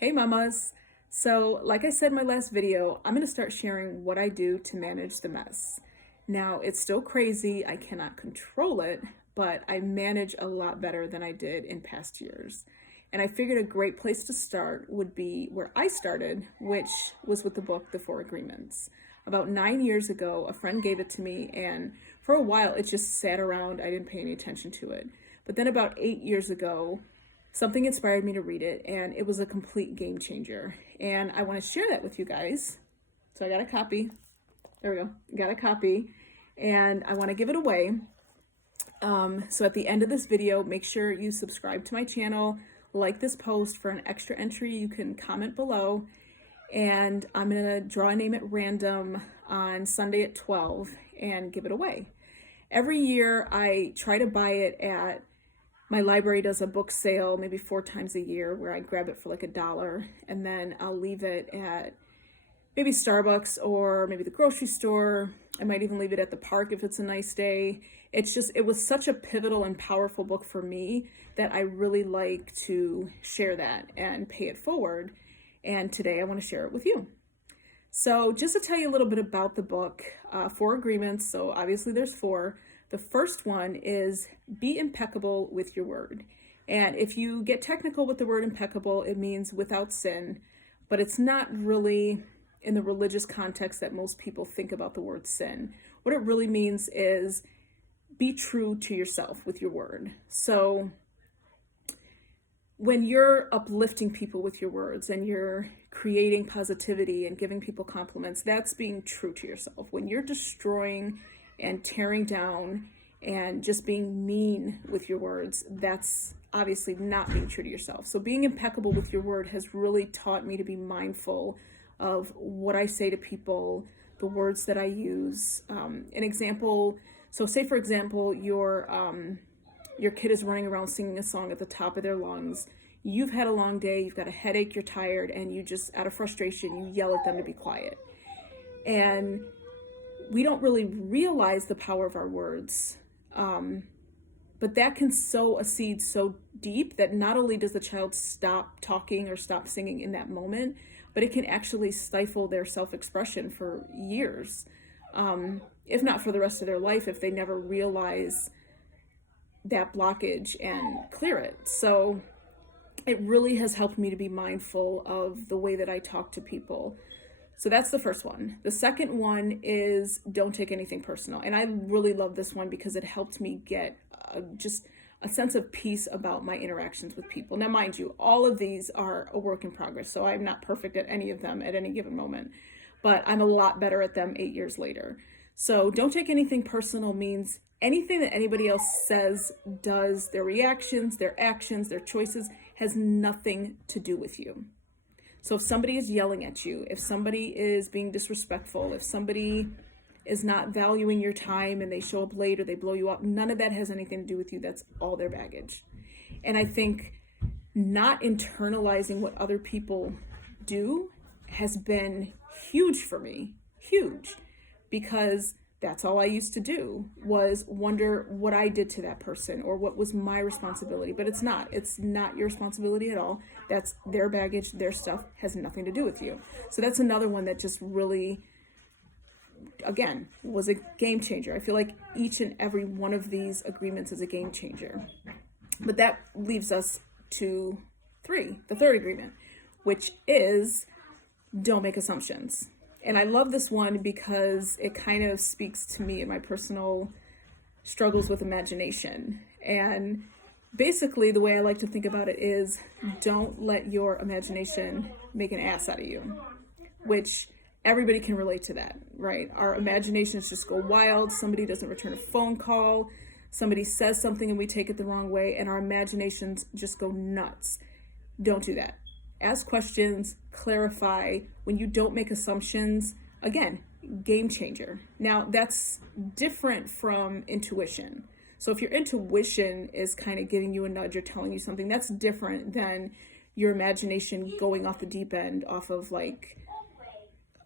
Hey mamas. So like I said in my last video, I'm going to start sharing what I do to manage the mess. Now it's still crazy, I cannot control it, but I manage a lot better than I did in past years. And I figured a great place to start would be where I started, which was with the book, The Four Agreements. About 9 years ago, a friend gave it to me, and for a while it just sat around. I didn't pay any attention to it. But then about 8 years ago, something inspired me to read it, and it was a complete game changer. And I want to share that with you guys. So I got a copy. There we go. Got a copy, and I want to give it away. So at the end of this video, make sure you subscribe to my channel, like this post. For an extra entry, you can comment below, and I'm gonna draw a name at random on Sunday at 12 and give it away. Every year I try to buy it at my library. Does a book sale maybe 4 times a year where I grab it for like $1, and then I'll leave it at maybe Starbucks or maybe the grocery store. I might even leave it at the park if it's a nice day. It was such a pivotal and powerful book for me that I really like to share that and pay it forward. And today I want to share it with you. So just to tell you a little bit about the book, Four Agreements. So obviously there's four. The first one is be impeccable with your word. And if you get technical with the word impeccable, it means without sin, but it's not really in the religious context that most people think about the word sin. What it really means is be true to yourself with your word. So when you're uplifting people with your words and you're creating positivity and giving people compliments, that's being true to yourself. When you're destroying and tearing down and just being mean with your words, that's obviously not being true to yourself. So being impeccable with your word has really taught me to be mindful of what I say to people, the words that I use. An example, so say for example, your kid is running around singing a song at the top of their lungs. You've had a long day, you've got a headache, you're tired, and you just, out of frustration, you yell at them to be quiet. And we don't really realize the power of our words, but that can sow a seed so deep that not only does the child stop talking or stop singing in that moment, but it can actually stifle their self-expression for years, if not for the rest of their life, if they never realize that blockage and clear it. So it really has helped me to be mindful of the way that I talk to people. So that's the first one. The second one is don't take anything personal. And I really love this one because it helped me get just a sense of peace about my interactions with people. Now, mind you, all of these are a work in progress, so I'm not perfect at any of them at any given moment, but I'm a lot better at them 8 years later. So don't take anything personal means anything that anybody else says, does, their reactions, their actions, their choices, has nothing to do with you. So if somebody is yelling at you, if somebody is being disrespectful, if somebody is not valuing your time and they show up late or they blow you up, none of that has anything to do with you. That's all their baggage. And I think not internalizing what other people do has been huge for me, huge, because that's all I used to do was wonder what I did to that person or what was my responsibility. But it's not your responsibility at all. That's their baggage, their stuff, has nothing to do with you. So that's another one that just really, again, was a game changer. I feel like each and every one of these agreements is a game changer. But that leaves us to the third agreement, which is don't make assumptions. And I love this one because it kind of speaks to me and my personal struggles with imagination. And basically the way I like to think about it is don't let your imagination make an ass out of you, which everybody can relate to that, right? Our imaginations just go wild. Somebody doesn't return a phone call. Somebody says something and we take it the wrong way, and our imaginations just go nuts. Don't do that. Ask questions, clarify. When you don't make assumptions, again, game changer. Now, that's different from intuition. So if your intuition is kind of giving you a nudge or telling you something, that's different than your imagination going off the deep end off of like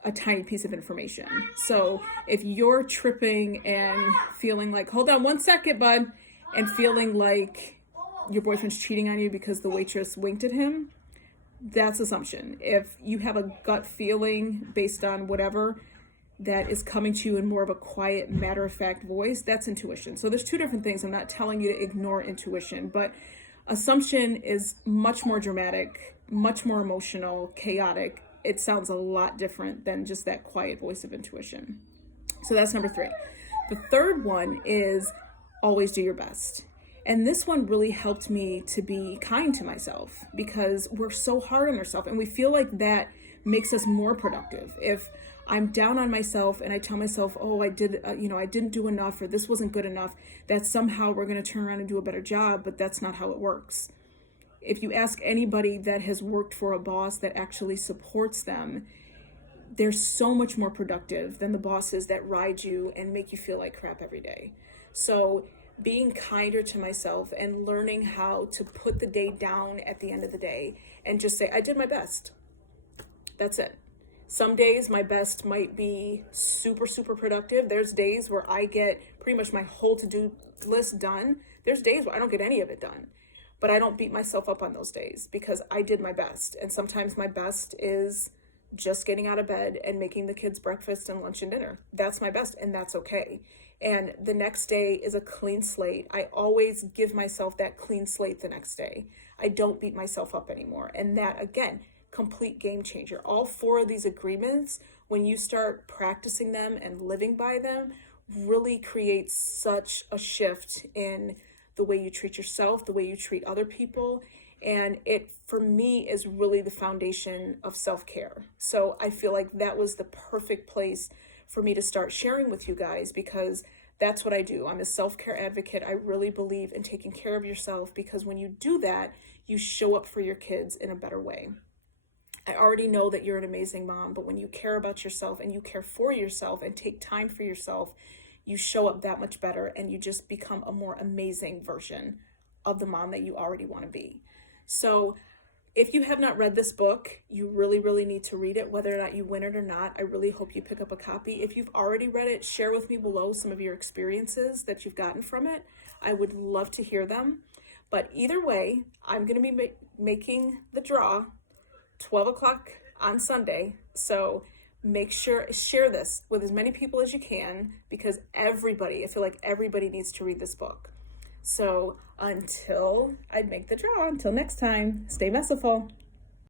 a tiny piece of information. So if you're tripping and feeling like, hold on 1 second, bud, and feeling like your boyfriend's cheating on you because the waitress winked at him, that's assumption. If you have a gut feeling based on whatever that is coming to you in more of a quiet, matter-of-fact voice, that's intuition. So there's two different things. I'm not telling you to ignore intuition, but assumption is much more dramatic, much more emotional, chaotic. It sounds a lot different than just that quiet voice of intuition. So that's number 3. The third one is always do your best. And this one really helped me to be kind to myself, because we're so hard on ourselves and we feel like that makes us more productive. If I'm down on myself and I tell myself, oh, I didn't do enough, or this wasn't good enough, that somehow we're going to turn around and do a better job, but that's not how it works. If you ask anybody that has worked for a boss that actually supports them, they're so much more productive than the bosses that ride you and make you feel like crap every day. So being kinder to myself and learning how to put the day down at the end of the day and just say, I did my best. That's it. Some days my best might be super, super productive. There's days where I get pretty much my whole to-do list done. There's days where I don't get any of it done, but I don't beat myself up on those days because I did my best. And sometimes my best is just getting out of bed and making the kids breakfast and lunch and dinner. That's my best, and that's okay. And the next day is a clean slate. I always give myself that clean slate the next day. I don't beat myself up anymore. And that, again, complete game changer. All 4 of these agreements, when you start practicing them and living by them, really creates such a shift in the way you treat yourself, the way you treat other people. And it, for me, is really the foundation of self-care. So I feel like that was the perfect place for me to start sharing with you guys, because that's what I do. I'm a self-care advocate. I really believe in taking care of yourself, because when you do that, you show up for your kids in a better way. I already know that you're an amazing mom, but when you care about yourself and you care for yourself and take time for yourself, you show up that much better and you just become a more amazing version of the mom that you already want to be. So if you have not read this book, you really, really need to read it, whether or not you win it or not. I really hope you pick up a copy. If you've already read it, share with me below some of your experiences that you've gotten from it. I would love to hear them. But either way, I'm going to be making the draw 12 o'clock on Sunday. So make sure, share this with as many people as you can, because I feel like everybody needs to read this book. So until I make the draw, until next time, stay messiful.